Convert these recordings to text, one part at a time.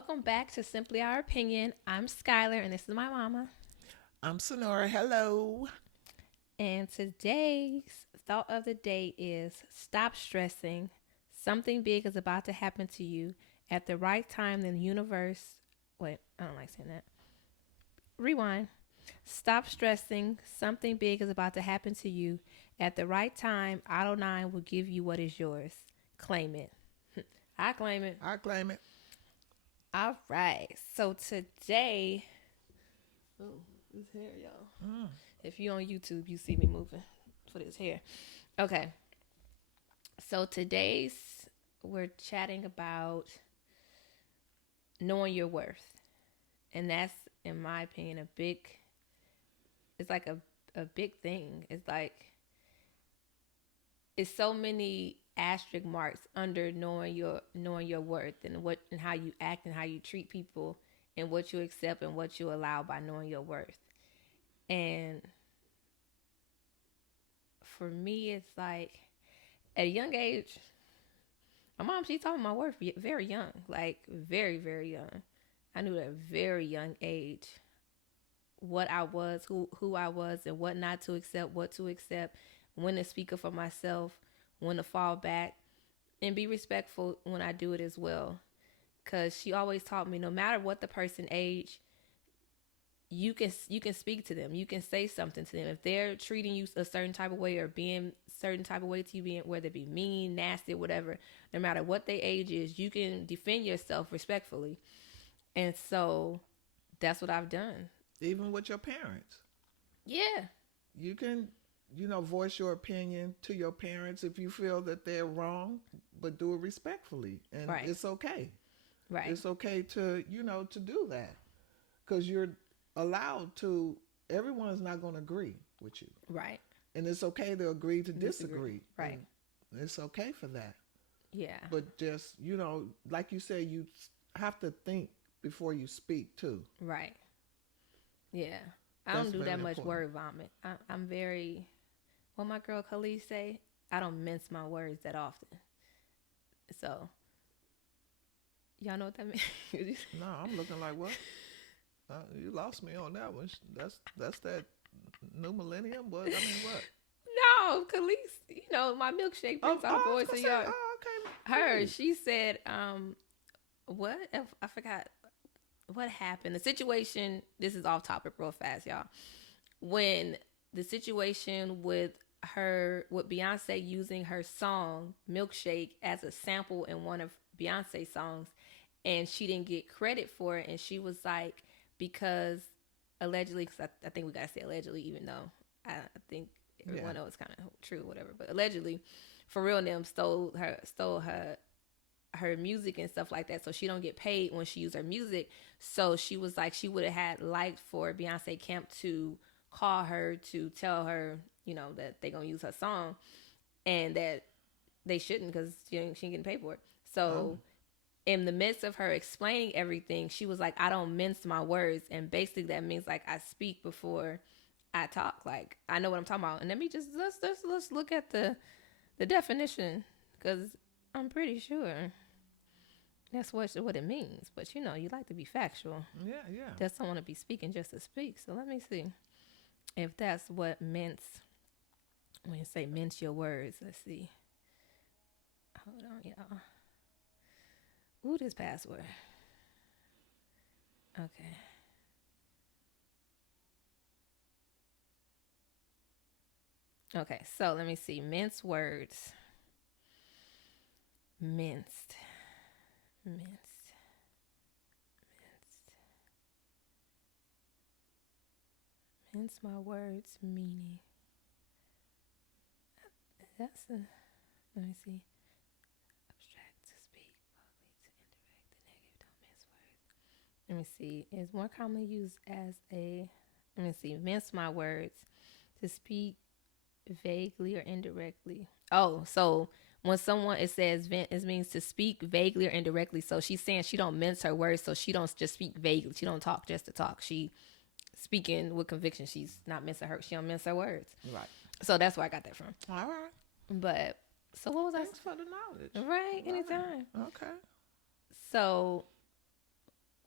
Welcome back to Simply Our Opinion. I'm Skylar, and this is my mama. I'm Sannora. Hello. And today's thought of the day is stop stressing. Something big is about to happen to you at the right time in the universe. Wait, I don't like saying that. Rewind. Stop stressing. Something big is about to happen to you at the right time. Auto 9 will give you what is yours. Claim it. I claim it. I claim it. All right. So today, oh, this hair, y'all. Mm. If you on YouTube, you see me moving for this hair. Okay. So today's we're chatting about knowing your worth. And that's, in my opinion, it's like a big thing. It's like, it's so many asterisk marks under knowing your worth and what and how you act and how you treat people and what you accept and what you allow by knowing your worth. And for me, it's like at a young age, my mom, she taught me my worth very young, like very, very young. I knew at a very young age what I was, who I was, and what not to accept, what to accept, when to speak up for myself, when to fall back, and be respectful when I do it as well. Because she always taught me, no matter what the person age, you can speak to them. You can say something to them. If they're treating you a certain type of way or being certain type of way to you, being whether it be mean, nasty, whatever, no matter what their age is, you can defend yourself respectfully. And so that's what I've done. Even with your parents. Yeah. You can, voice your opinion to your parents if you feel that they're wrong, but do it respectfully. And Right. it's okay. Right. It's okay to, to do that. Because you're allowed to, everyone's not going to agree with you. Right. And it's okay to agree to disagree. Right. And it's okay for that. Yeah. But just, like you said, you have to think before you speak too. Right. Yeah. I That's don't do that very much important. word vomit. I'm very, what my girl Khalees say, I don't mince my words that often. So, y'all know what that means? No, I'm looking like what? You lost me on that one. That's that new millennium. What? I mean, what? No, Khalees, my milkshake brings out boys to y'all. Oh, okay. Her, she said, what? I forgot what happened. The situation, this is off topic real fast, y'all. When the situation with Beyonce using her song Milkshake as a sample in one of Beyonce's songs, and she didn't get credit for it, and she was like, because allegedly, because I think we gotta say allegedly, even though I think everyone knows it's kind of true, whatever, but allegedly, for real, them stole her music and stuff like that, so she don't get paid when she used her music. So she was like, she would have had liked for Beyonce Camp to call her to tell her, that they gonna use her song, and that they shouldn't because she ain't getting paid for it. So in the midst of her explaining everything, she was like, I don't mince my words, and basically that means like I speak before I talk. Like I know what I'm talking about, and let's look at the definition, because I'm pretty sure that's what it means. But you like to be factual. Yeah. Just don't want to be speaking just to speak. So let me see if that's what mince. When you say mince your words, let's see. Hold on, y'all. Ooh, this password. Okay. Okay, so let me see. Mince words. Minced. Mince my words, meaning. That's a. Let me see. Abstract to speak, boldly to indirect, the negative, don't mince words. Let me see. It's more commonly used as a. Let me see. Mince my words, to speak vaguely or indirectly. Oh, so when someone it says it means to speak vaguely or indirectly. So she's saying she don't mince her words, so she don't just speak vaguely. She don't talk just to talk. She speaking with conviction. She's not mincing her. She don't mince her words. Right. So that's where I got that from. All right. But so what was Thanks for the knowledge. Right, anytime. Okay. So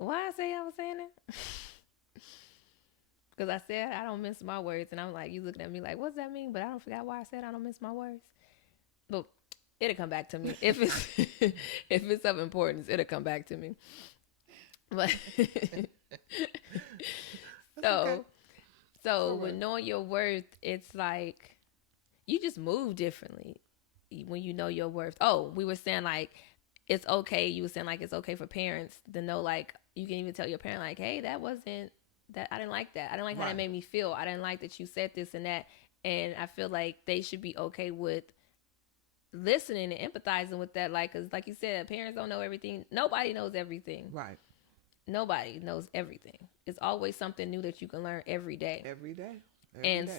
Why I say I was saying that? Because I said I don't miss my words, and I'm like, you looking at me like, what's that mean? But I don't forget why I said I don't miss my words. But it'll come back to me if it's if it's of importance. It'll come back to me. But so with knowing your worth, it's like you just move differently when you know your worth. Oh, we were saying like it's okay. You were saying like it's okay for parents to know, like you can even tell your parent like, hey, that wasn't that. I didn't like that. I didn't like how that made me feel. I didn't like that you said this and that. And I feel like they should be okay with listening and empathizing with that. Like, cause like you said, parents don't know everything. Nobody knows everything. Right. Nobody knows everything. It's always something new that you can learn every day. Every day.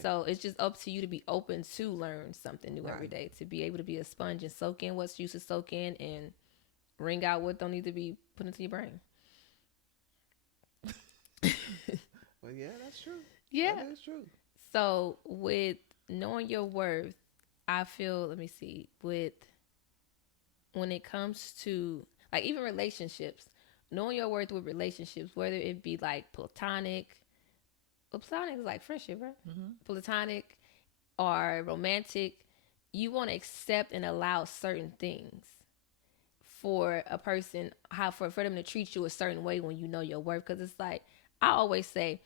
So it's just up to you to be open to learn something new every day, to be able to be a sponge and soak in what's used to soak in and wring out what don't need to be put into your brain. Well, yeah, that's true. Yeah. That is true. So with knowing your worth, I feel, let me see, with when it comes to like even relationships, knowing your worth with relationships, whether it be like platonic, well, platonic is like friendship, right? Mm-hmm. Platonic or romantic, you want to accept and allow certain things for a person, how for them to treat you a certain way when you know your worth. Because it's like, I always say,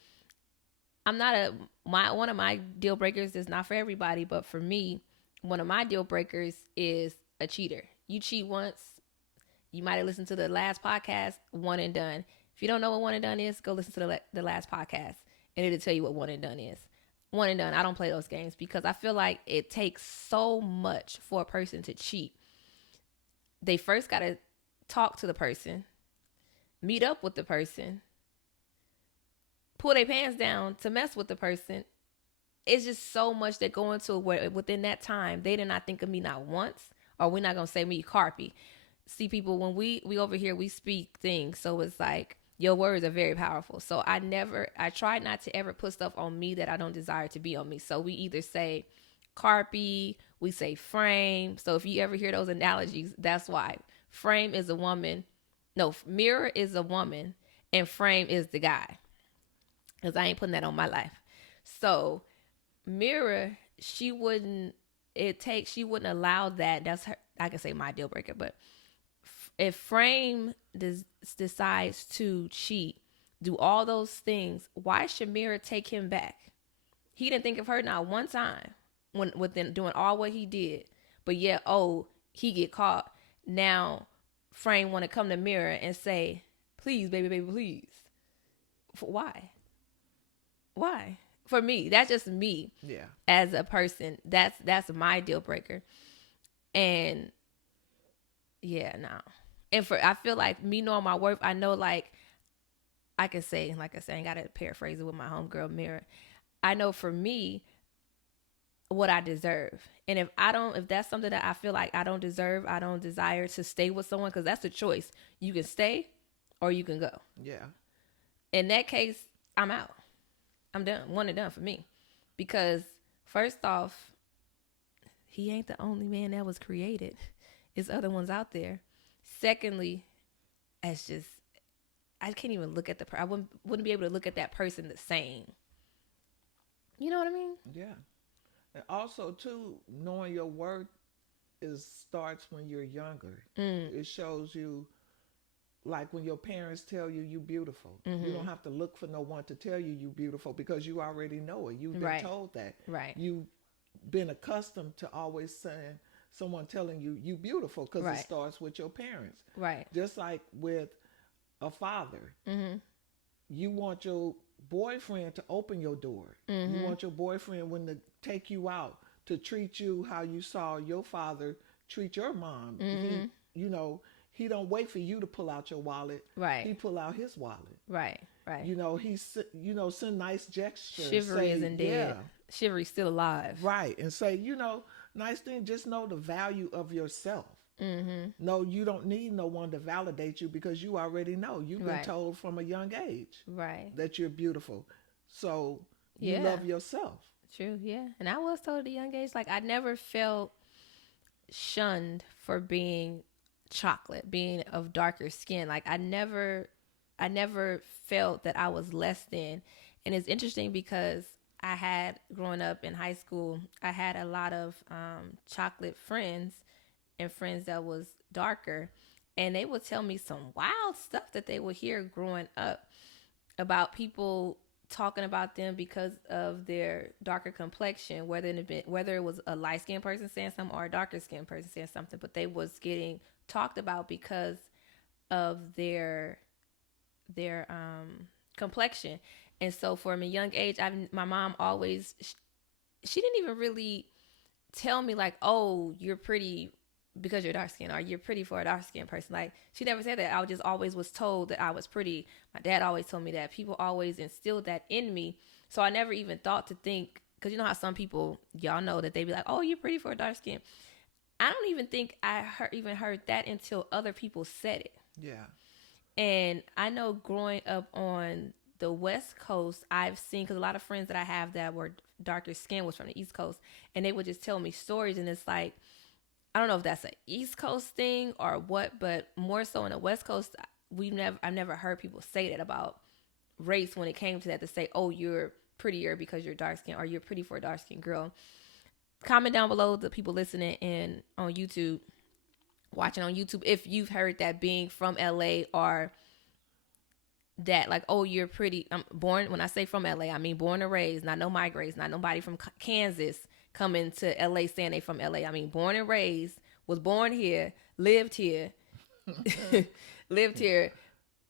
one of my deal breakers is not for everybody, but for me, one of my deal breakers is a cheater. You cheat once, you might have listened to the last podcast, one and done. If you don't know what one and done is, go listen to the last podcast, and it'll tell you what one and done is. One and done. I don't play those games because I feel like it takes so much for a person to cheat. They first got to talk to the person, meet up with the person, pull their pants down to mess with the person. It's just so much that go into it where within that time, they did not think of me not once, or we're not going to say me carpy. See, people, when we over here, we speak things. So it's like, your words are very powerful. So I try not to ever put stuff on me that I don't desire to be on me. So we either say carpy, we say frame. So if you ever hear those analogies, that's why. Frame is a woman. No, mirror is a woman and frame is the guy. Because I ain't putting that on my life. So mirror, she wouldn't allow that. That's her, I can say my deal breaker, but if frame decides to cheat, do all those things, why should mirror take him back? He didn't think of her not one time within doing all what he did. But yeah, he get caught. Now frame want to come to mirror and say, please, baby, please. Why? For me, that's just me. Yeah. As a person, that's my deal breaker. And yeah, no. And I feel like me knowing my worth, I know like I can say, like I said, I got to paraphrase it with my homegirl Mirror. I know for me what I deserve. And if that's something that I feel like I don't deserve, I don't desire to stay with someone, because that's a choice. You can stay or you can go. Yeah. In that case, I'm out. I'm done. One and done for me. Because first off, he ain't the only man that was created. There's other ones out there. Secondly, it's just, I can't even look at I wouldn't be able to look at that person the same. You know what I mean? Yeah. And also, too, knowing your worth starts when you're younger. It shows you, like when your parents tell you you're beautiful. Mm-hmm. You don't have to look for no one to tell you you're beautiful because you already know it. You've been told that. Right. You've been accustomed to always saying, someone telling you you beautiful, because it starts with your parents. Right. Just like with a father. Mm-hmm. You want your boyfriend to open your door. Mm-hmm. You want your boyfriend, when to take you out, to treat you how you saw your father treat your mom. Mm-hmm. He don't wait for you to pull out your wallet. Right. He pull out his wallet. Right. Right. Send nice gestures. Chivalry isn't dead. Chivalry's still alive. Right. And say, nice thing, just know the value of yourself. Mm-hmm. No, you don't need no one to validate you, because you already know. You've been told from a young age that you're beautiful. So you love yourself. True, yeah. And I was told at a young age, like, I never felt shunned for being chocolate, being of darker skin. Like, I never I never felt that I was less than. And it's interesting because I had, growing up in high school, I had a lot of chocolate friends and friends that was darker. And they would tell me some wild stuff that they would hear growing up about people talking about them because of their darker complexion, whether it was a light skinned person saying something or a darker skinned person saying something, but they was getting talked about because of their complexion. And so from a young age, my mom always, she didn't even really tell me like, oh, you're pretty because you're dark skinned, or you're pretty for a dark skinned person. Like, she never said that. I just always was told that I was pretty. My dad always told me that. People always instilled that in me. So I never even thought to think, because you know how some people, y'all know that they be like, oh, you're pretty for a dark skin. I don't even think I even heard that until other people said it. Yeah. And I know growing up on the West Coast, I've seen, because a lot of friends that I have that were darker skin was from the East Coast, and they would just tell me stories, and it's like, I don't know if that's an East Coast thing or what, but more so in the West Coast, I've never heard people say that about race when it came to that, to say, oh, you're prettier because you're dark skinned, or you're pretty for a dark skinned girl. Comment down below, the people listening in on YouTube, watching on YouTube, if you've heard that being from LA, or that like, oh, you're pretty. I'm born, when I say from LA, I mean born and raised, not no migrants, not nobody from Kansas coming to LA saying they from LA. I mean born and raised, was born here, lived here, lived here,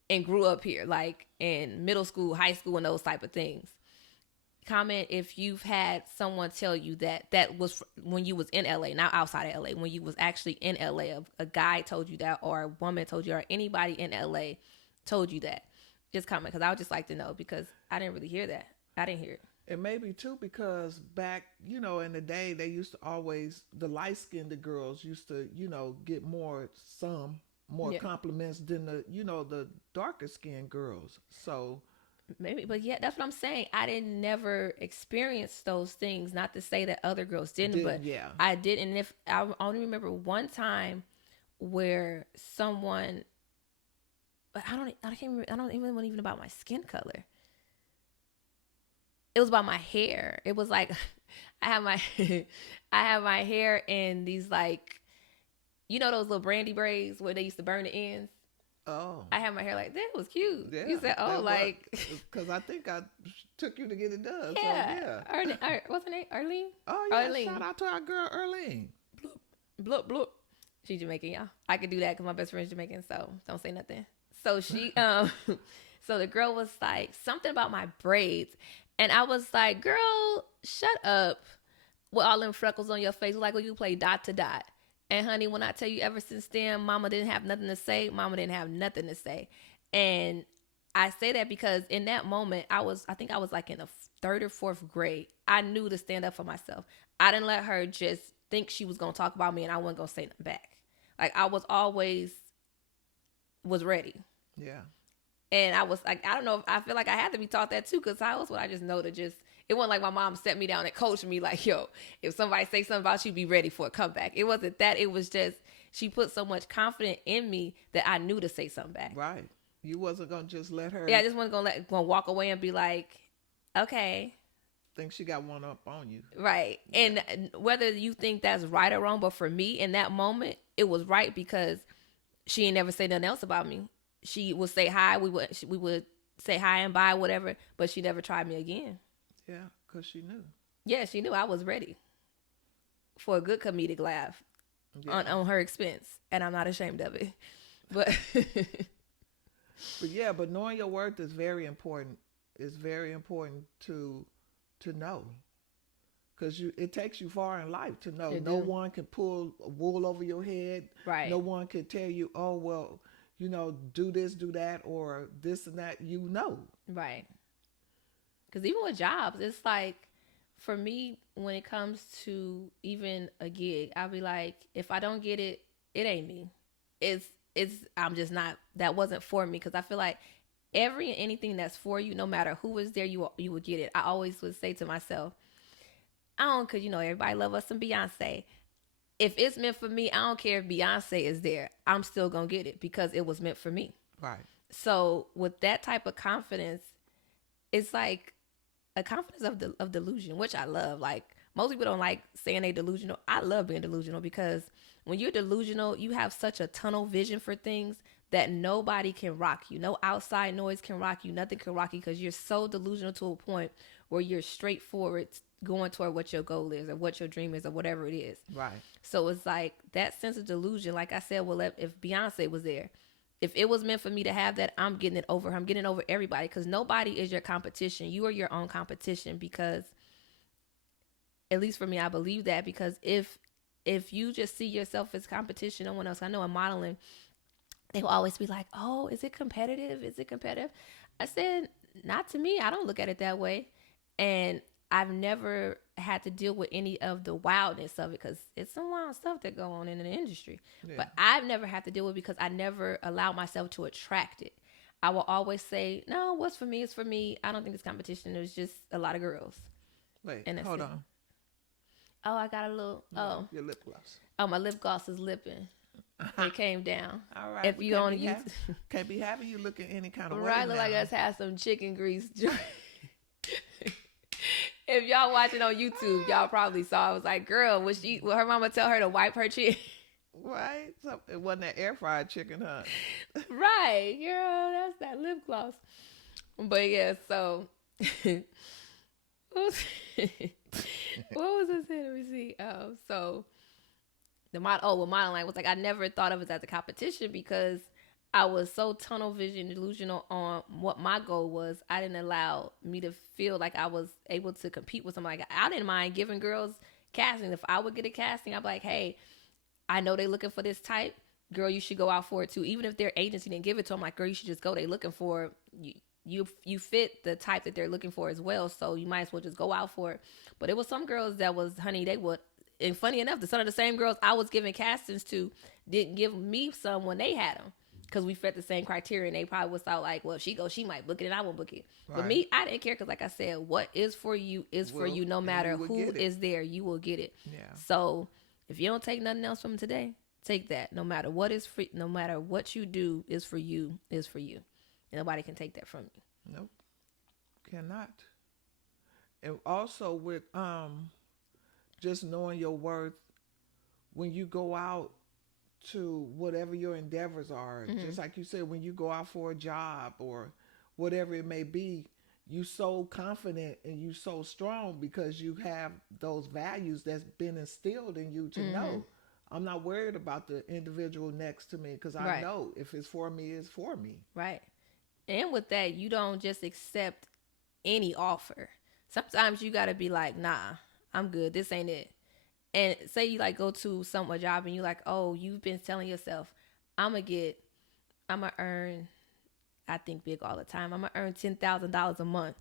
and grew up here, like in middle school, high school, and those type of things. Comment if you've had someone tell you that was when you was in LA, not outside of LA, when you was actually in LA, a guy told you that, or a woman told you, or anybody in LA told you that. Just comment, because I would just like to know, because I didn't really hear that. I didn't hear it. And maybe too, because back, in the day, they used to always, the light-skinned girls used to, get more compliments than the darker skinned girls. So maybe, but yeah, that's what I'm saying. I didn't never experience those things. Not to say that other girls didn't, but yeah, I did. And if I only remember one time where someone, but I can't remember. I don't even about my skin color. It was about my hair. It was like I have my hair in these, like, those little brandy braids where they used to burn the ends. Oh, I had my hair like that. It was cute. Yeah, you said, oh, like, because I think I took you to get it done. Yeah, so, yeah. What's her name? Arlene. Oh yeah, Arlene. Shout out to our girl Arlene. Bloop bloop bloop. She's Jamaican, y'all. I could do that because my best friend's Jamaican, so don't say nothing. So she, so the girl was like something about my braids, and I was like, girl, shut up with all them freckles on your face. Like when you play dot to dot. And honey, when I tell you, ever since then, mama didn't have nothing to say. Mama didn't have nothing to say. And I say that because in that moment, I think I was like in the 3rd or 4th grade. I knew to stand up for myself. I didn't let her just think she was going to talk about me and I wasn't going to say nothing back. Like, I was always ready. Yeah. And I was like, I don't know, I feel like I had to be taught that too, because how else would I just know to just, it wasn't like my mom set me down and coached me like, yo, if somebody say something about you, be ready for a comeback. It wasn't that. It was just, she put so much confidence in me that I knew to say something back. Right. You wasn't going to just let her. Yeah, I just wasn't going to walk away and be like, okay. Think she got one up on you. Right. Yeah. And whether you think that's right or wrong, but for me in that moment, it was right because she ain't never say nothing else about me. She would say hi. We would say hi and bye, whatever, but she never tried me again. Yeah, because she knew. Yeah, she knew I was ready for a good comedic laugh on her expense, and I'm not ashamed of it. But but knowing your worth is very important. It's very important to know, because it takes you far in life to know. No one can pull a wool over your head. Right. No one can tell you, oh well, do this, do that, or this and that. Right. Because even with jobs, it's like, for me, when it comes to even a gig, I'll be like, if I don't get it, it ain't me. I'm just not, that wasn't for me. Because I feel like anything that's for you, no matter who is there, you will get it. I always would say to myself, because everybody love us some Beyonce. If it's meant for me, I don't care if Beyonce is there. I'm still going to get it because it was meant for me. Right. So with that type of confidence, it's like a confidence of delusion, which I love. Like most people don't like saying they delusional. I love being delusional because when you're delusional, you have such a tunnel vision for things that nobody can rock you. No outside noise can rock you. Nothing can rock you because you're so delusional to a point where you're straightforward going toward what your goal is or what your dream is or whatever it is. Right. So it's like that sense of delusion. Like I said, well, if Beyonce was there, if it was meant for me to have that, I'm getting it over her. I'm getting it over everybody because nobody is your competition. You are your own competition because, at least for me, I believe that because if you just see yourself as competition, no one else. I know in modeling, they will always be like, oh, is it competitive? Is it competitive? I said, not to me. I don't look at it that way. And I've never had to deal with any of the wildness of it because it's some wild stuff that go on in the industry. Yeah. But I've never had to deal with it because I never allowed myself to attract it. I will always say, no, what's for me is for me. I don't think it's competition. It was just a lot of girls. Wait, hold on. Oh, I got a little, your lip gloss. Oh, my lip gloss is lipping. It came down. All right. If you don't use, can't be having you looking any kind of way. Right, look like I just had some chicken grease. If y'all watching on YouTube, y'all probably saw. I was like, girl, will her mama tell her to wipe her chin? Right. So it wasn't that air fried chicken, huh? Right, girl, that's that lip gloss. But yeah, so what was I saying? Let me see. So the modeling was like I never thought of it as a competition because I was so tunnel vision delusional on what my goal was. I didn't allow me to feel like I was able to compete with somebody. I didn't mind giving girls casting. If I would get a casting, I'd be like, hey, I know they looking for this type. Girl, you should go out for it too. Even if their agency didn't give it to them, like, girl, you should just go. They looking for you fit the type that they're looking for as well. So you might as well just go out for it. But it was some girls that was, honey, they would. And funny enough, some of the same girls I was giving castings to didn't give me some when they had them. Because we fit the same criteria, and they probably was thought like, well, if she goes, she might book it, and I won't book it. Right. But me, I didn't care because, like I said, what is for you is for you. No matter who is there, you will get it. Yeah. So if you don't take nothing else from today, take that. No matter what is free, no matter what you do is for you, is for you. And nobody can take that from you. Nope, cannot. And also with just knowing your worth when you go out to whatever your endeavors are, just like you said, when you go out for a job or whatever it may be, you so confident and you so strong because you have those values that's been instilled in you to know I'm not worried about the individual next to me because I know if it's for me, it's for me. Right. And with that, you don't just accept any offer. Sometimes you got to be like, nah, I'm good. This ain't it. And say you like go to a job and you like, oh, you've been telling yourself, I'm going to earn, I think big all the time. I'm going to earn $10,000 a month.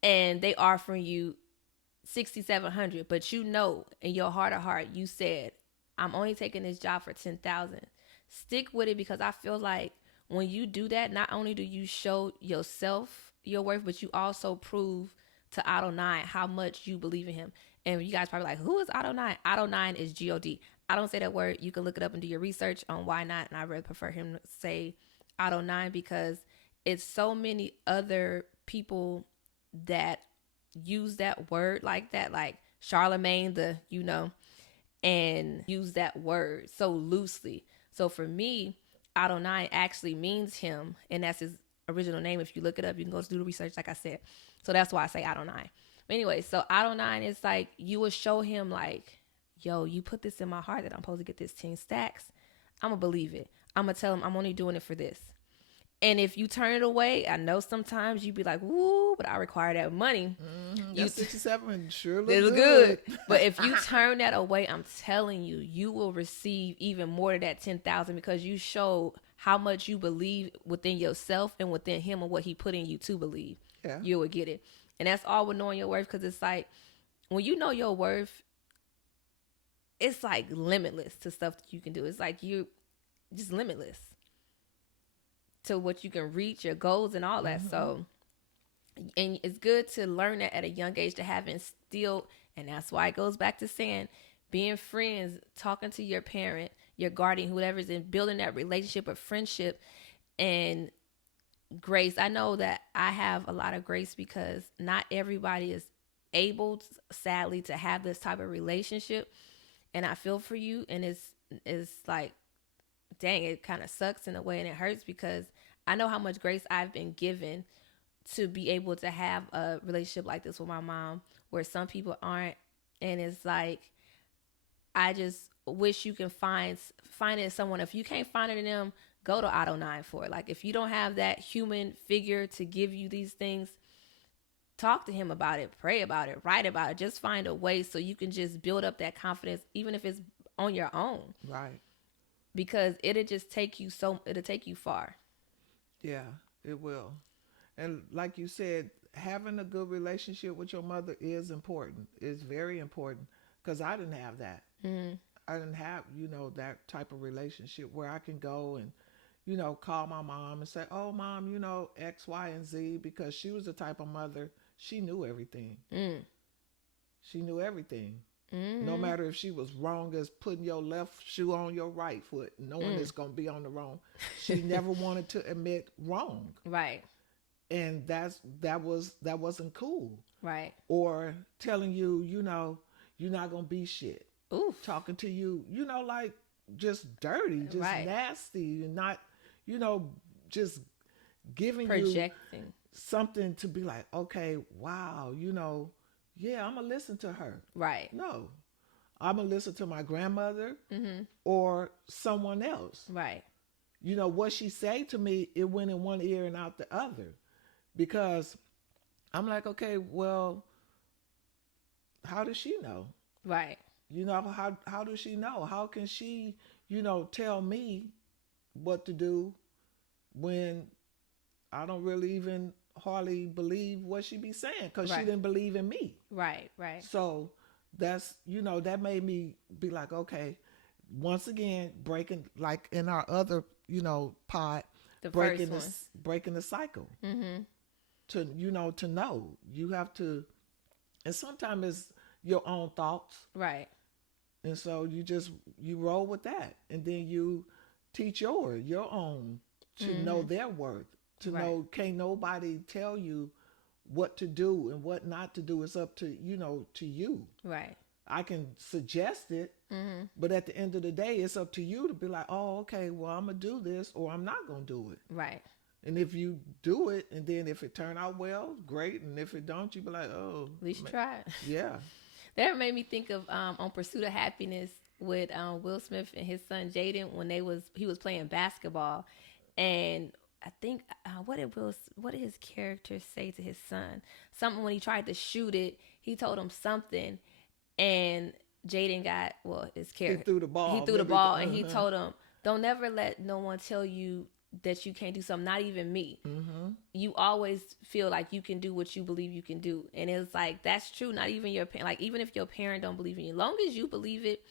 And they offering you $6,700, but you know, in your heart of heart, you said, I'm only taking this job for $10,000. Stick with it because I feel like when you do that, not only do you show yourself your worth, but you also prove to Otto 9 how much you believe in him. And you guys probably like, who is Otto 9? Otto 9 is G-O-D. I don't say that word. You can look it up and do your research on why not. And I really prefer him to say Otto 9 because it's so many other people that use that word like that, like Charlemagne, and use that word so loosely. So for me, Otto 9 actually means him. And that's his original name. If you look it up, you can go do the research, like I said. So that's why I say Otto 9. Anyway, so Otto 9 is like, you will show him like, yo, you put this in my heart that I'm supposed to get this 10 stacks. I'm going to believe it. I'm going to tell him I'm only doing it for this. And if you turn it away, I know sometimes you be like, woo, but I require that money. That 67 sure looks good. But if you turn that away, I'm telling you, you will receive even more than that 10,000 because you show how much you believe within yourself and within him and what he put in you to believe. Yeah. You will get it. And that's all with knowing your worth because it's like when you know your worth, it's like limitless to stuff that you can do. It's like you just limitless to what you can reach, your goals and all that. So, and it's good to learn that at a young age to have instilled, and that's why it goes back to saying, being friends, talking to your parent, your guardian, whoever's in building that relationship of friendship and grace. I know that I have a lot of grace because not everybody is able, sadly, to have this type of relationship. And I feel for you, and it's like, dang, it kind of sucks in a way, and it hurts because I know how much grace I've been given to be able to have a relationship like this with my mom, where some people aren't. And it's like, I just wish you can find it someone. If you can't find it in them, go to Auto 9 for it. Like, if you don't have that human figure to give you these things, talk to him about it, pray about it, write about it. Just find a way so you can just build up that confidence, even if it's on your own. Right. Because it'll take you far. Yeah, it will. And like you said, having a good relationship with your mother is important. It's very important, because I didn't have that. Mm-hmm. I didn't have, that type of relationship where I can go and, call my mom and say, oh, mom, X, Y, and Z, because she was the type of mother, she knew everything. Mm. She knew everything. Mm-hmm. No matter if she was wrong as putting your left shoe on your right foot, knowing it's going to be on the wrong. She never wanted to admit wrong. Right. And that wasn't cool. Right. Or telling you, you're not going to be shit. Oof. Talking to you, like just dirty, just right. nasty, and not, just giving projecting you something to be like, okay, wow, yeah, I'm going to listen to her. Right. No, I'm going to listen to my grandmother mm-hmm. or someone else. Right. What she say to me, it went in one ear and out the other, because I'm like, okay, well, how does she know? Right. How does she know? How can she, tell me what to do when I don't really even hardly believe what she be saying, because right. she didn't believe in me. Right, right. So that's, that made me be like, okay, once again, breaking, like in our other, pod, breaking the cycle. Mm-hmm. To know. You have to, and sometimes it's your own thoughts. Right. And so you roll with that, and then you teach your own to mm-hmm. know their worth, to right. know can't nobody tell you what to do and what not to do. It's up to, to you. Right. I can suggest it, mm-hmm. but at the end of the day, it's up to you to be like, oh, okay, well, I'm going to do this, or I'm not going to do it. Right. And if you do it, and then if it turn out well, great. And if it don't, you be like, oh. At least you tried. Yeah. That made me think of On Pursuit of Happiness with Will Smith and his son Jaden when he was playing basketball, and I think what did his character say to his son? Something when he tried to shoot it, he told him something, and Jaden got his character. He threw the ball. He threw the ball, and he told him, "Don't never let no one tell you that you can't do something, not even me. Mm-hmm. You always feel like you can do what you believe you can do." And it's like, that's true. Not even your parent, like even if your parent don't believe in you, long as you believe it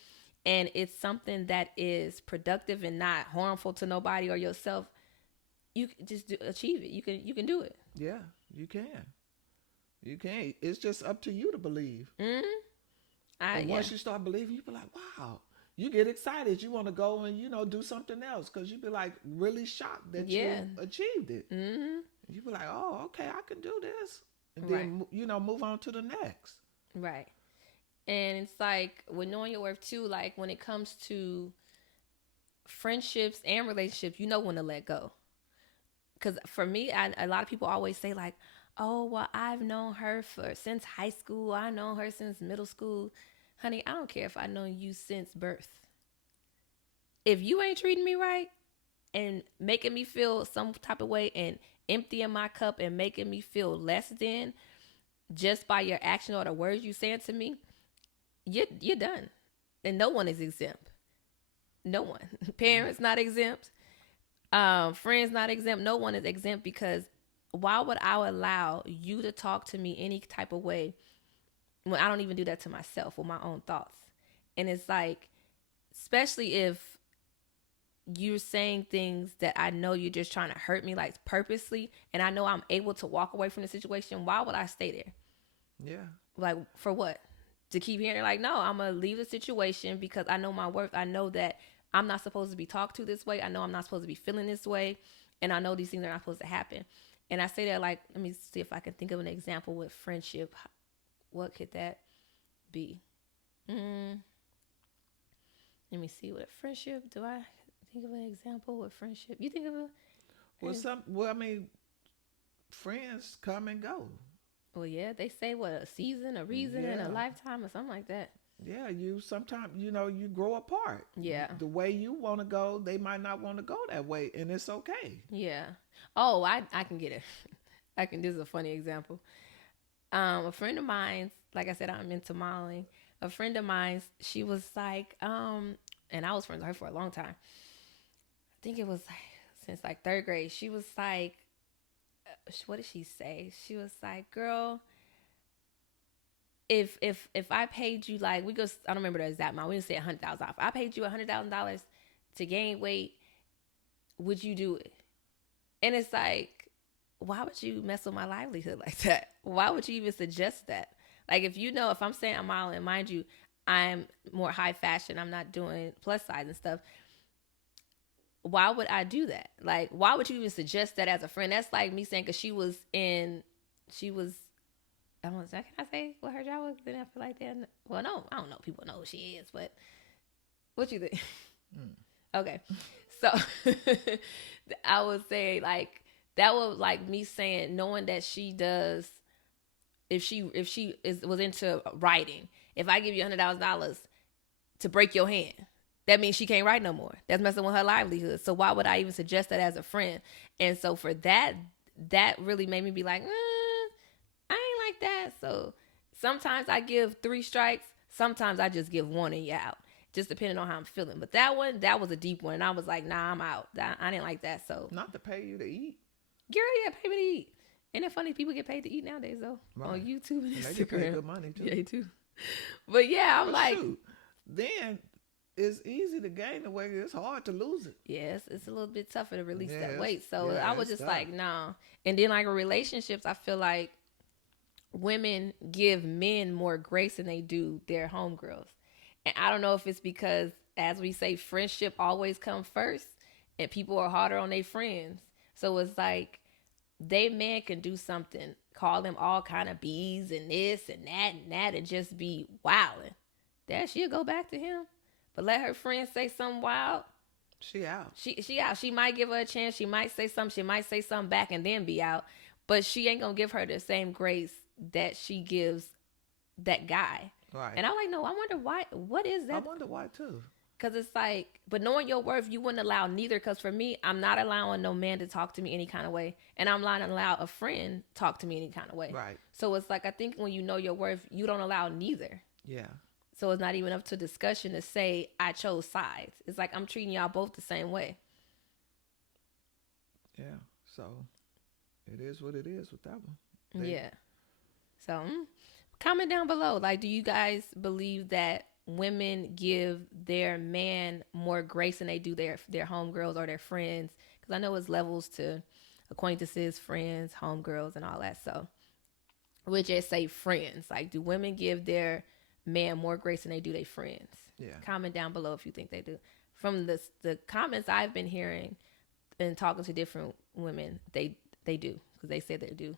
and it's something that is productive and not harmful to nobody or yourself, you can just achieve it. You can do it. Yeah, you can. You can. It's just up to you to believe. Mm-hmm. And once you start believing, you be like, wow. You get excited. You want to go and, do something else, because you be like really shocked that you achieved it. Mm-hmm. You be like, oh, okay, I can do this. And then, move on to the next. Right. And it's like, with knowing your worth too, like when it comes to friendships and relationships, you know when to let go. Because for me, a lot of people always say like, oh, well, I've known her since high school. I've known her since middle school. Honey, I don't care if I've known you since birth. If you ain't treating me right and making me feel some type of way and emptying my cup and making me feel less than just by your action or the words you saying to me, you're done. And no one is exempt. No one. Parents not exempt. Friends not exempt. No one is exempt, because why would I allow you to talk to me any type of way when I don't even do that to myself with my own thoughts? And it's like, especially if you're saying things that I know you're just trying to hurt me, like purposely, and I know I'm able to walk away from the situation, why would I stay there? Yeah. Like, for what? To keep hearing like, no, I'm going to leave the situation because I know my worth. I know that I'm not supposed to be talked to this way. I know I'm not supposed to be feeling this way. and I know these things are not supposed to happen. And I say that like, let me see if I can think of an example with friendship. What could that be? Let me see. What friendship do I think of an example with friendship? You think of a I mean, friends come and go. well, yeah, they say what, a season, a reason, and a lifetime, or something like that. Yeah, you sometimes you grow apart. Yeah, the way you want to go, they might not want to go that way, and it's okay. yeah. Oh, I can get it. I can. This is a funny example. A friend of mine, like I said, I'm into modeling. A friend of mine, she was like, and I was friends with her for a long time. I think it was since like third grade. She was like, what did she say? She was like, girl, if I paid you like I don't remember the exact amount. We didn't say $100,000. If I paid you $100,000 to gain weight, would you do it? And it's like, why would you mess with my livelihood like that? Why would you even suggest that? Like, if I'm saying I'm modeling, mind you, I'm more high fashion. I'm not doing plus size and stuff. Why would I do that? Like, why would you even suggest that as a friend? That's like me saying, because she was, I don't know, can I say what her job was? Then I feel like that. Well, no, I don't know. People know who she is, but what you think? Okay. So I would say like, that was like me saying, knowing that she does, if she was into writing, if I give you $100,000 to break your hand, that means she can't write no more. That's messing with her livelihood. So why would I even suggest that as a friend? And so for that really made me be like, I ain't like that. So sometimes I give 3 strikes. Sometimes I just give 1 and you're out, just depending on how I'm feeling. But that was a deep one. And I was like, nah, I'm out. I didn't like that. So not to pay you to eat. Girl, yeah, pay me to eat. Ain't it funny? People get paid to eat nowadays, though. Right. On YouTube and Instagram. They get paid good money, too. Yeah, they do. But yeah, I'm like... Shoot, then it's easy to gain the weight. It's hard to lose it. Yes, it's a little bit tougher to release that weight. So I was just like, no. And then like in relationships, I feel like women give men more grace than they do their homegirls. And I don't know if it's because, as we say, friendship always comes first and people are harder on their friends. So it's like they man can do something, call them all kind of bees and this and that and just be wilding. That she'll go back to him. But let her friend say something wild. She out. She out. She might give her a chance. She might say something. She might say something back and then be out. But she ain't going to give her the same grace that she gives that guy. Right. And I'm like, no, I wonder why. What is that? I wonder why too. Because it's like, but knowing your worth, you wouldn't allow neither. Because for me, I'm not allowing no man to talk to me any kind of way. And I'm not allow a friend talk to me any kind of way. Right. So it's like, I think when you know your worth, you don't allow neither. Yeah. So it's not even up to discussion to say, I chose sides. It's like, I'm treating y'all both the same way. Yeah. So it is what it is with that one. Yeah. So comment down below. Like, do you guys believe that women give their man more grace than they do their homegirls or their friends? Because I know it's levels to acquaintances, friends, homegirls, and all that. So we'll just say friends. Like, do women give their man more grace than they do their friends? Yeah. Comment down below if you think they do. From the comments I've been hearing and talking to different women, they do, because they say they do.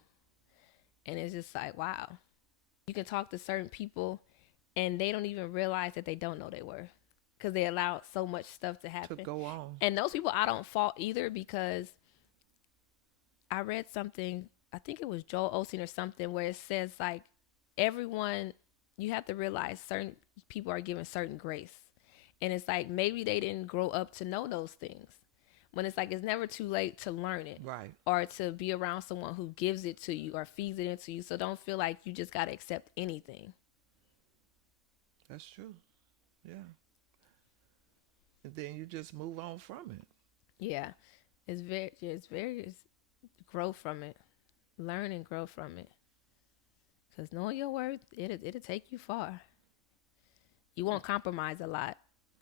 And it's just like, wow. You can talk to certain people and they don't even realize that they don't know they were, because they allowed so much stuff to happen. To go on. And those people I don't fault either, because I read something, I think it was Joel Osteen or something, where it says like everyone, you have to realize certain people are given certain grace. And it's like maybe they didn't grow up to know those things. When it's like it's never too late to learn it. Right. Or to be around someone who gives it to you or feeds it into you. So don't feel like you just got to accept anything. That's true. Yeah. And then you just move on from it. Yeah. It's grow from it. Learn and grow from it. Because knowing your worth, it'll take you far. You won't compromise a lot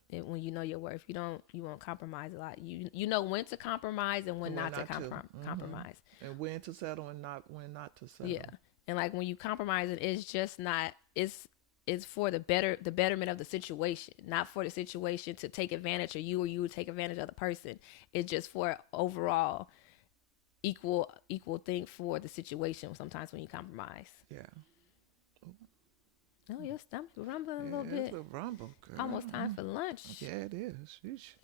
when you know your worth. You won't compromise a lot. You know when to compromise and when not to compromise. And when to settle and when not to settle. Yeah. And like when you compromise, it's just not, it's for the betterment of the situation, not for the situation to take advantage of you or you would take advantage of the person. It's just for overall equal thing for the situation sometimes when you compromise. Yeah. Oh, your stomach rumbling a little bit. It's a rumble, girl. Almost time for lunch. Yeah, it is. Sheesh.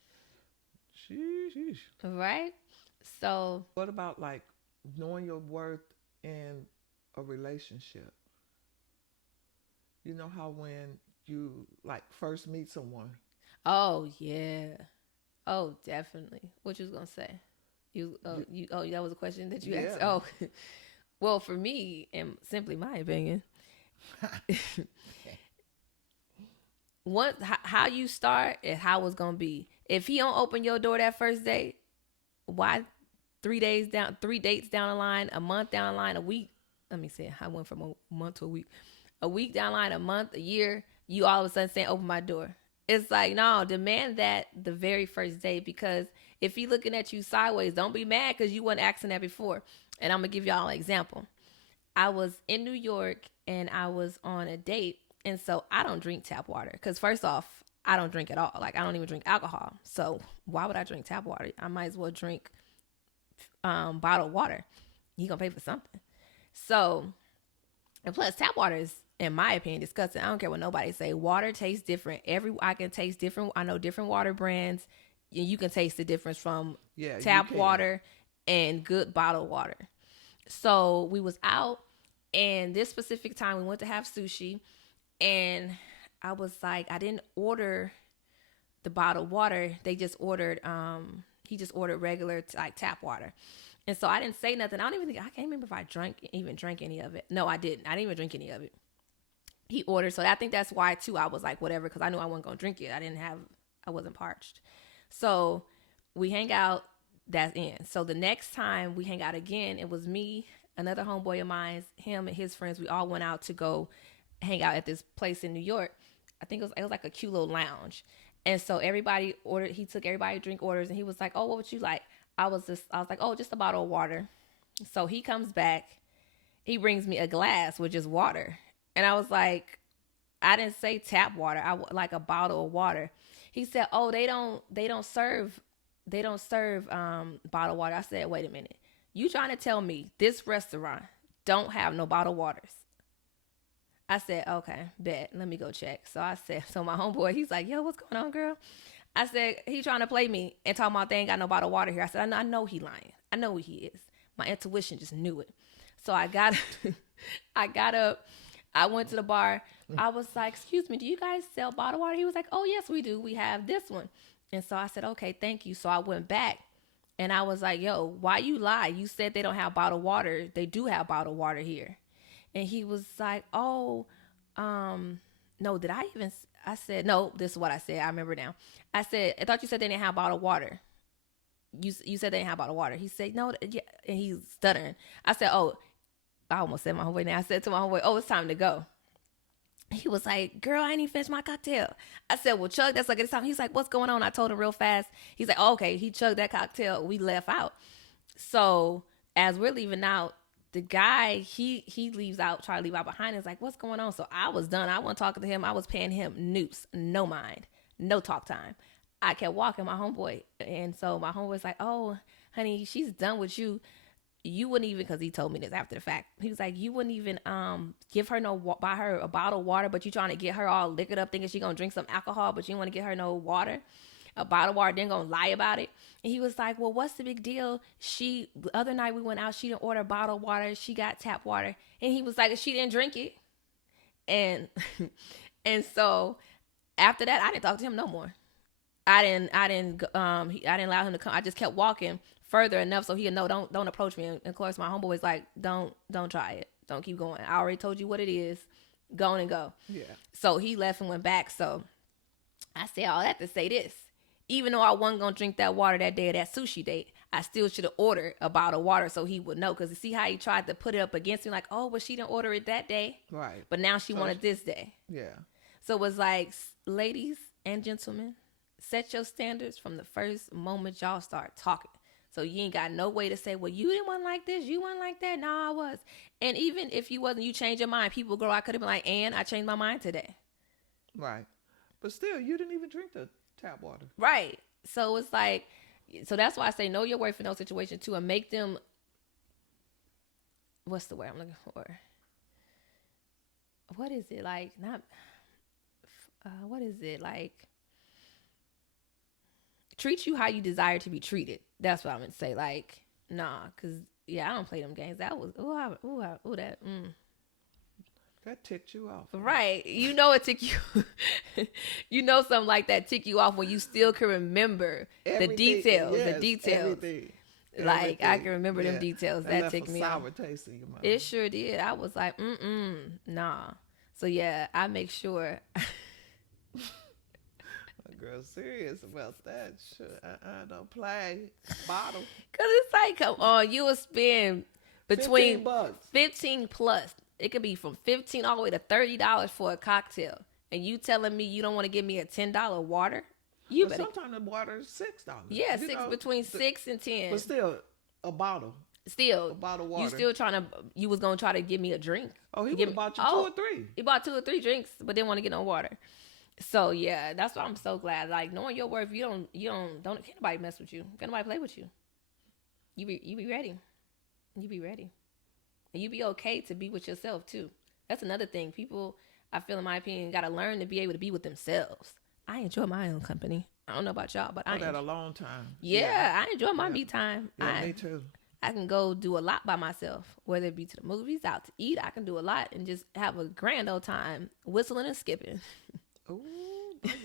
Right? So What about like knowing your worth in a relationship? You know how when you like first meet someone. oh yeah. Oh, definitely. What you was gonna say? That was a question that you asked. Yeah. Oh, well, for me, and simply my opinion, how you start is how it's gonna be. If he don't open your door that first date, why 3 dates down the line, a month down the line, a week? Let me see. I went from a month to a week down the line, a month, a year. You all of a sudden saying, "Open my door." It's like, no, demand that the very first date, because if he looking at you sideways, don't be mad because you weren't asking that before. And I'm gonna give y'all an example. I was in New York and I was on a date, and so I don't drink tap water because first off, I don't drink at all. Like I don't even drink alcohol. So why would I drink tap water? I might as well drink bottled water. He gonna pay for something. So, and plus tap water is, in my opinion, disgusting. I don't care what nobody say. Water tastes different. I can taste different. I know different water brands. You can taste the difference from tap water and good bottled water. So we was out, and this specific time we went to have sushi, and I was like, I didn't order the bottled water. They just ordered, he just ordered regular like tap water. And so I didn't say nothing. I can't remember if I even drank any of it. No, I didn't. I didn't even drink any of it. He ordered. So I think that's why too, I was like, whatever, because I knew I wasn't going to drink it. I wasn't parched. So we hang out. That's in. So the next time we hang out again, it was me, another homeboy of mine, him and his friends. We all went out to go hang out at this place in New York. I think it was like a cute little lounge. And so everybody ordered, he took everybody drink orders, and he was like, "Oh, what would you like?" I was like, "Oh, just a bottle of water." So he comes back, he brings me a glass with just water. And I was like, I didn't say tap water. I like a bottle of water. He said, "Oh, they don't serve bottled water." I said, "Wait a minute. You trying to tell me this restaurant don't have no bottled waters?" I said, "Okay, bet. Let me go check." So my homeboy, he's like, "Yo, what's going on, girl?" I said, he trying to play me and talking about they ain't got no bottled water here. I said, I know he lying. I know who he is. My intuition just knew it. So I got up. I went to the bar. I was like, "Excuse me, do you guys sell bottled water?" He was like, "Oh, yes, we do. We have this one." And so I said, "Okay, thank you." So I went back and I was like, "Yo, why you lie? You said they don't have bottled water. They do have bottled water here." And he was like, "Oh, no, did I even?" I said, "No, this is what I said. I remember now." I said, "I thought you said they didn't have bottled water. You said they didn't have bottled water." He said, "No," yeah, and he's stuttering. I said, "Oh," I almost said my homeboy now. I said to my homeboy, "Oh, it's time to go." He was like, "Girl, I ain't even finished my cocktail." I said, "Well, chug that's like it's time." He's like, "What's going on?" I told him real fast. He's like, "Oh, okay." He chugged that cocktail. We left out. So as we're leaving out, the guy, he leaves out, try to leave out behind. He's like, "What's going on?" So I was done. I wasn't talking to him. I was paying him noose, no mind, no talk time. I kept walking my homeboy. And so my homeboy's like, "Oh, honey, she's done with you. You wouldn't even," because he told me this after the fact. He was like, "You wouldn't even give her buy her a bottle of water, but you trying to get her all liquored up thinking she gonna drink some alcohol, but you want to get her no water, a bottle of water, then gonna lie about it." And he was like, "Well, what's the big deal? The other night we went out, she didn't order a bottle of water, she got tap water." And he was like, "She didn't drink it." And and so after that, I didn't talk to him no more. I didn't allow him to come. I just kept walking further enough so he'd know, don't approach me. And of course my homeboy was like, don't try it. Don't keep going. I already told you what it is. Go on and go. Yeah. So he left and went back. So I said all that to say this. Even though I wasn't going to drink that water that day of that sushi date, I still should have ordered a bottle of water so he would know. Because you see how he tried to put it up against me like, "Oh, but she didn't order it that day." Right. But now she wanted this day. Yeah. So it was like, ladies and gentlemen, set your standards from the first moment y'all start talking. So you ain't got no way to say, "Well, you didn't want like this, you want like that." No, I was. And even if you wasn't, you change your mind. People grow. I could have been like, "And I changed my mind today." Right. But still, you didn't even drink the tap water. Right. So it's like, so that's why I say know your worth in those situations too, and make them what's the word I'm looking for? What is it like? Not what is it like? Treat you how you desire to be treated. That's what I'm gonna say. Like, nah, cause yeah, I don't play them games. That was that. That ticked you off. Right. You know it tick you. You know something like that tick you off when you still can remember everything, the details. Yes, the details. Everything. Like I can remember them details. That ticked me off. Sour taste in your mouth. It sure did. I was like, nah. So yeah, I make sure. Girl, serious about that shit. Don't play bottle. Cause it's like, come on, you will spend between $15. 15 plus. It could be from $15 all the way to $30 for a cocktail, and you telling me you don't want to give me a $10 water? But sometimes the water is $6. Yeah, between 6 and 10. But still, a bottle. Still, a bottle of water. You was gonna try to give me a drink. Oh, he would have bought you 2 or 3. He bought 2 or 3 drinks, but didn't want to get no water. So yeah, that's why I'm so glad. Like knowing your worth, can't nobody mess with you. Can't nobody play with you. You be ready. You be ready. And you be okay to be with yourself too. That's another thing. People, I feel in my opinion, gotta learn to be able to be with themselves. I enjoy my own company. I don't know about y'all, but I had a long time. Yeah, I enjoy my me time. Yeah, me too. I can go do a lot by myself, whether it be to the movies, out to eat. I can do a lot and just have a grand old time whistling and skipping. Ooh,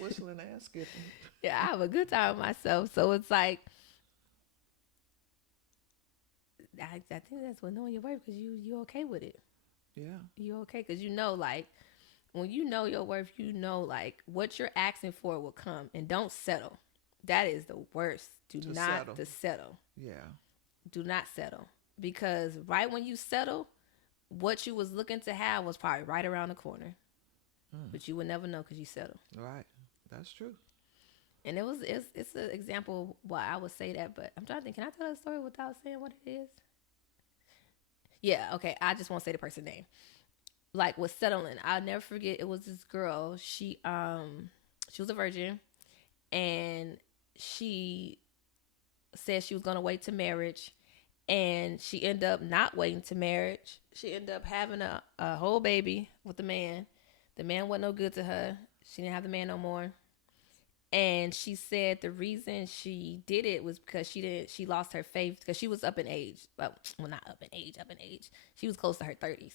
whistling and skipping. Yeah, I have a good time with myself. So it's like, I think that's what knowing your worth, because you okay with it. Yeah. You okay, because you know, like, when you know your worth, you know, like, what you're asking for will come. And don't settle. That is the worst. Do not settle. Yeah. Do not settle. Because right when you settle, what you was looking to have was probably right around the corner. But you would never know because you settle. Right. That's true. And it's an example why I would say that, but I'm trying to think, can I tell a story without saying what it is? Yeah, okay. I just won't say the person's name. Like with settling, I'll never forget, it was this girl. She was a virgin, and she said she was gonna wait to marriage, and she ended up not waiting to marriage. She ended up having a whole baby with the man. The man wasn't no good to her. She didn't have the man no more. And she said the reason she did it was because she lost her faith, because she was up in age. Well, not up in age. She was close to her 30s.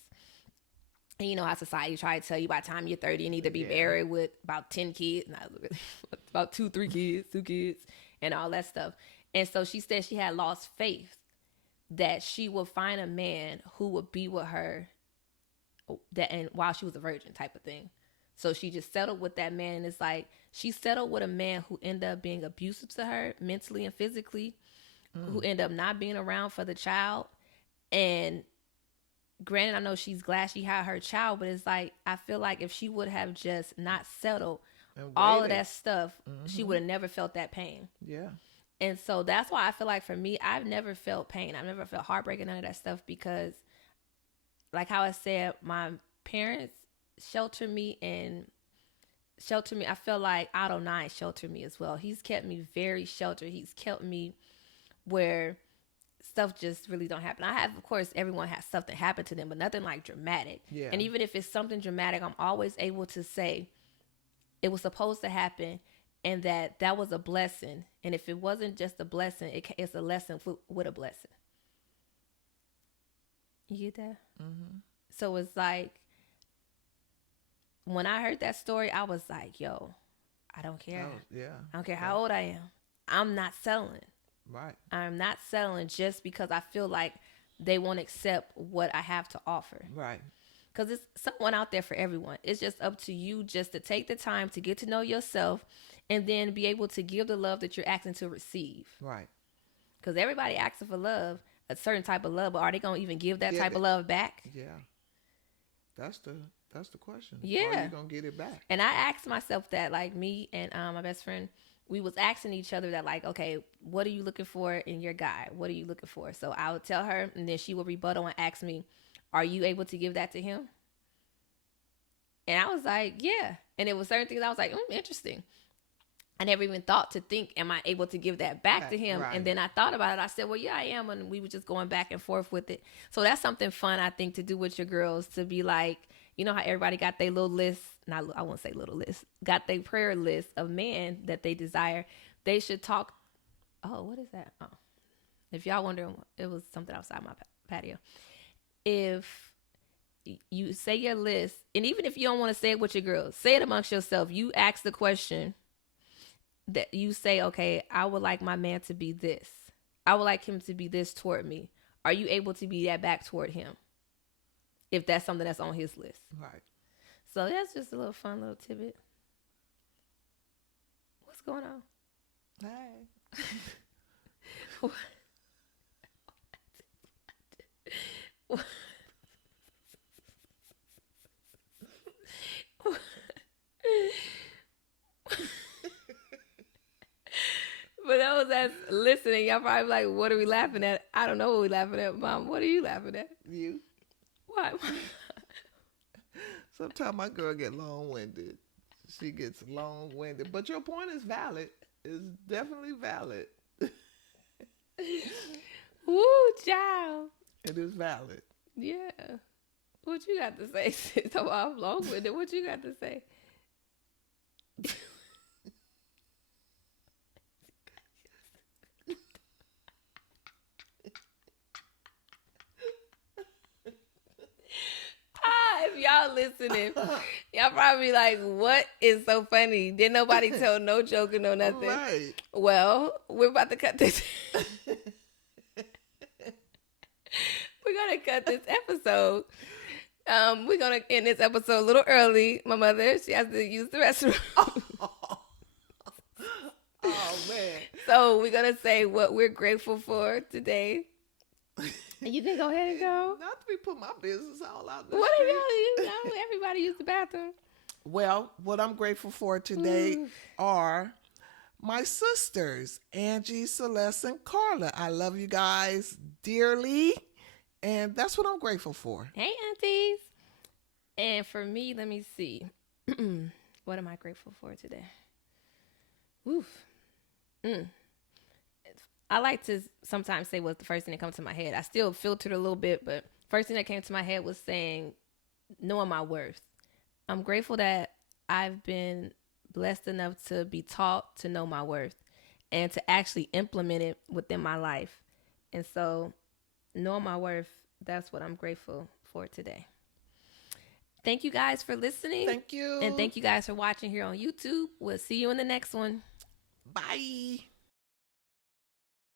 And you know how society try to tell you by the time you're 30, you need to be married with about 10 kids. Not really, about 2 kids, and all that stuff. And so she said she had lost faith that she would find a man who would be with her and while she was a virgin, type of thing. So she just settled with that man. And it's like, she settled with a man who ended up being abusive to her mentally and physically, who ended up not being around for the child. And granted, I know she's glad she had her child, but it's like, I feel like if she would have just not settled all of that stuff, she would have never felt that pain. Yeah. And so that's why I feel like for me, I've never felt pain. I've never felt heartbreak and none of that stuff, because like how I said, my parents sheltered me. I feel like Adonai sheltered me as well. He's kept me very sheltered. He's kept me where stuff just really don't happen. Of course, everyone has something happen to them, but nothing like dramatic. Yeah. And even if it's something dramatic, I'm always able to say it was supposed to happen, and that was a blessing. And if it wasn't just a blessing, it's a lesson with a blessing. You get that? Mm-hmm. So it's like, when I heard that story, I was like, yo, I don't care. Yeah. I don't care how old I am. I'm not settling. Right. I'm not settling just because I feel like they won't accept what I have to offer. Right. Because it's someone out there for everyone. It's just up to you just to take the time to get to know yourself, and then be able to give the love that you're asking to receive. Right. Because everybody asking for love, a certain type of love, but are they going to even give that type of love back? Yeah. That's the question. Yeah. Are you going to get it back? And I asked myself that, like me and my best friend, we was asking each other that, like, okay, what are you looking for in your guy? What are you looking for? So I would tell her, and then she would rebuttal and ask me, are you able to give that to him? And I was like, yeah. And it was certain things I was like, interesting. I never even thought to think, am I able to give that back to him? Right. And then I thought about it. I said, well, yeah, I am. And we were just going back and forth with it. So that's something fun, I think, to do with your girls, to be like, you know how everybody got their little list, not, I won't say little list, got their prayer list of men that they desire. They should talk. Oh, what is that? Oh, if y'all wondering, it was something outside my patio. If you say your list, and even if you don't want to say it with your girls, say it amongst yourself. You ask the question that you say, okay, I would like my man to be this. I would like him to be this toward me. Are you able to be that back toward him? If that's something that's on his list. Right. So that's just a little fun little tidbit. What's going on? Hey. For those that's listening, y'all probably like, what are we laughing at? I don't know what we're laughing at, Mom. What are you laughing at? You. Why? Sometimes my girl get long-winded. She gets long-winded. But your point is valid. It's definitely valid. Woo, child. It is valid. Yeah. What you got to say, sis? So I'm long-winded. What you got to say? If y'all listening, y'all probably like, what is so funny? Didn't nobody tell no joke or no nothing. Right. Well, we're about to cut this. We're going to cut this episode. We're going to end this episode a little early. My mother, she has to use the restroom. Oh, man. So we're going to say what we're grateful for today. You can go ahead and go. Not to be put my business all out the What street. do you know? Everybody use the bathroom. Well, what I'm grateful for today are my sisters, Angie, Celeste, and Carla. I love you guys dearly, and that's what I'm grateful for. Hey, aunties. And for me, let me see. What am I grateful for today? Oof. I like to sometimes say what's the first thing that comes to my head. I still filtered a little bit, but first thing that came to my head was saying, knowing my worth. I'm grateful that I've been blessed enough to be taught to know my worth and to actually implement it within my life. And so knowing my worth, that's what I'm grateful for today. Thank you guys for listening. Thank you. And thank you guys for watching here on YouTube. We'll see you in the next one. Bye.